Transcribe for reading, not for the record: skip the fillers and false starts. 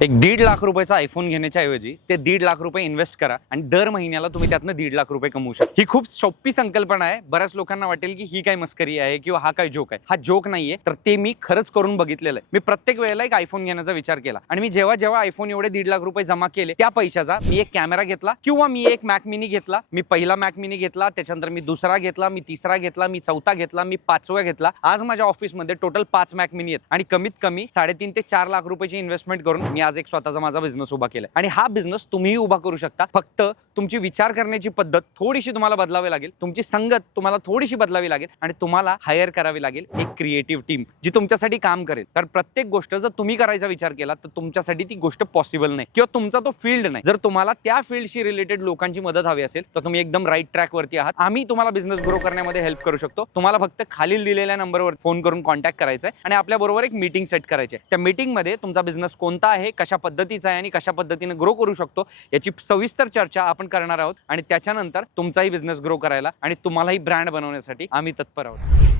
एक 1.5 लाख रुपयाचा आयफोन घेण्याच्या ऐवजी ते 1.5 लाख रुपये इन्व्हेस्ट करा आणि दर महिन्याला तुम्ही त्यातनं 1.5 लाख रुपये कमवू शकता। ही खूप सोपी संकल्पना आहे। बऱ्याच लोकांना वाटेल की ही काय मस्करी आहे किंवा हा काय जोक आहे। हा जोक नाहीये, तर ते मी खरंच करून बघितलेलं आहे। मी प्रत्येक वेळेला एक आयफोन घेण्याचा विचार केला आणि मी जेव्हा आयफोन एवढे 1.5 लाख रुपये जमा केले, त्या पैशाचा मी एक कॅमेरा घेतला किंवा मी एक मॅक मिनी घेतला। मी पहिला मॅक मिनी घेतला, त्याच्यानंतर मी दुसरा घेतला, मी तिसरा घेतला, मी चौथा घेतला, मी पाचवा घेतला। आज माझ्या ऑफिसमध्ये टोटल 5 मॅक मिनी आहेत आणि कमीत कमी 3.5 ते 4 लाख रुपयाची इन्व्हेस्टमेंट करून मी आज एक स्वतःचा माझा बिझनेस उभा केलाय आणि हा बिझनेस तुम्हीही उभा करू शकता। फक्त तुमची विचार करण्याची पद्धत थोडीशी तुम्हाला बदलावी लागेल, तुमची संगत तुम्हाला थोडीशी बदलावी लागेल आणि तुम्हाला हायर करावी लागेल एक क्रिएटिव्ह टीम जी तुमच्यासाठी काम करेल। तर प्रत्येक गोष्ट जर तुम्ही करायचा विचार केला तर तुमच्यासाठी ती गोष्ट पॉसिबल नाही किंवा तुमचा तो फील्ड नाही। जर तुम्हाला त्या फील्डशी रिलेटेड लोकांची मदत हवी असेल तर तुम्ही एकदम राईट ट्रॅक वरती आहात। आम्ही तुम्हाला बिझनेस ग्रो करण्यामध्ये हेल्प करू शकतो। तुम्हाला फक्त खालील दिलेल्या नंबरवर फोन करून कॉन्टॅक्ट करायचा आहे आणि आपल्या बरोबर एक मीटिंग सेट करायची आहे। त्या मीटिंग मध्ये तुमचा बिझनेस कोणता आहे, कशा पद्धतीचा आहे आणि कशा पद्धतीने ग्रो करू शकतो याची सविस्तर चर्चा आपण करणार आहोत आणि त्याच्यानंतर तुमचाही बिझनेस ग्रो करायला आणि तुम्हालाही ब्रँड बनवण्यासाठी आम्ही तत्पर आहोत।